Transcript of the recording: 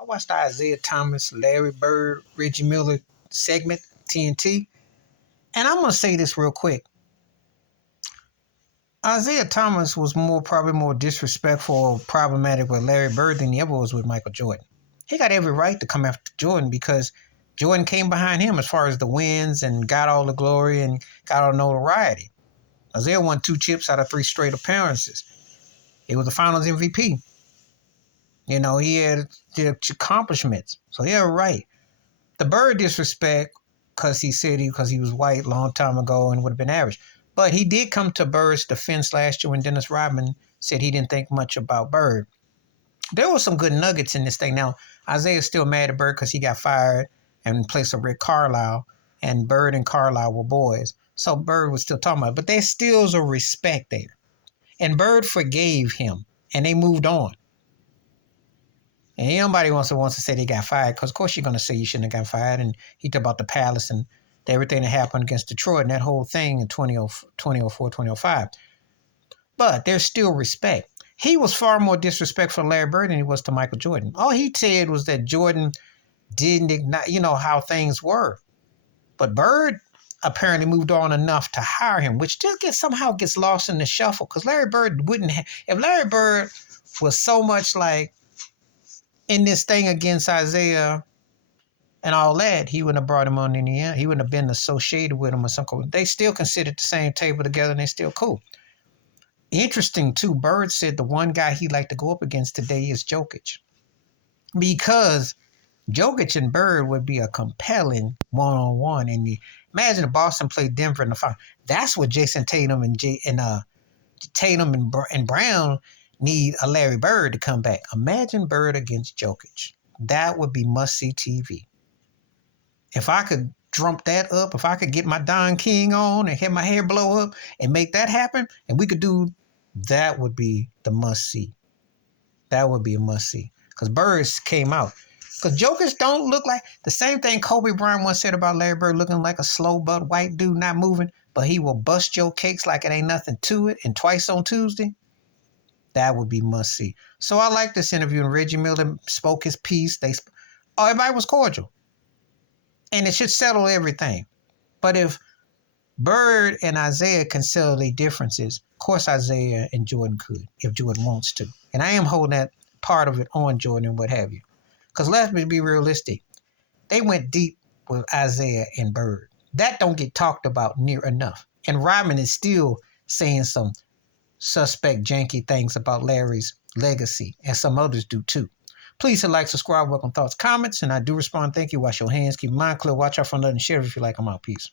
I watched the Isiah Thomas, Larry Bird, Reggie Miller segment, TNT. And I'm going to say this real quick. Isiah Thomas was probably more disrespectful or problematic with Larry Bird than he ever was with Michael Jordan. He got every right to come after Jordan because Jordan came behind him as far as the wins and got all the glory and got all the notoriety. Isiah won 2 chips out of 3 straight appearances. He was the Finals MVP. He had the accomplishments, so he had a right. The Bird disrespect because he said because he was white a long time ago and would have been average. But he did come to Bird's defense last year when Dennis Rodman said he didn't think much about Bird. There were some good nuggets in this thing. Now, Isiah's still mad at Bird because he got fired and in place of Rick Carlisle, and Bird and Carlisle were boys. So Bird was still talking about it. But there's still a respect there. And Bird forgave him, and they moved on. And nobody wants to say they got fired because, of course, you're going to say you shouldn't have got fired. And he talked about the Palace and everything that happened against Detroit and that whole thing in 2004, 2005. But there's still respect. He was far more disrespectful to Larry Bird than he was to Michael Jordan. All he said was that Jordan didn't ignite, how things were. But Bird apparently moved on enough to hire him, which just somehow gets lost in the shuffle because Larry Bird wouldn't have. If Larry Bird was so much like in this thing against Isiah and all that, he wouldn't have brought him on in the end. He wouldn't have been associated with him or something. They still considered the same table together and they're still cool. Interesting, too, Bird said the one guy he'd like to go up against today is Jokic. Because Jokic and Bird would be a compelling one-on-one. And imagine if Boston played Denver in the final. That's what Jason Tatum and Brown need a Larry Bird to come back. Imagine Bird against Jokic. That would be must-see TV. If I could drum that up, if I could get my Don King on and have my hair blow up and make that happen, and we could do, that would be the must-see. That would be a must-see. Because Bird came out. Because Jokic don't look like, the same thing Kobe Bryant once said about Larry Bird, looking like a slow-butt white dude not moving, but he will bust your cakes like it ain't nothing to it, and twice on Tuesday. That would be must-see. So I like this interview, and Reggie Miller spoke his piece. Everybody was cordial. And it should settle everything. But if Bird and Isiah can settle their differences, of course Isiah and Jordan could, if Jordan wants to. And I am holding that part of it on Jordan and what have you. Because let's be realistic. They went deep with Isiah and Bird. That don't get talked about near enough. And Rodman is still saying some suspect, janky things about Larry's legacy, and some others do too. Please hit like, subscribe, welcome thoughts, comments, and I do respond. Thank you. Wash your hands. Keep your mind clear. Watch out for nothing. Share if you like. I'm out. Peace.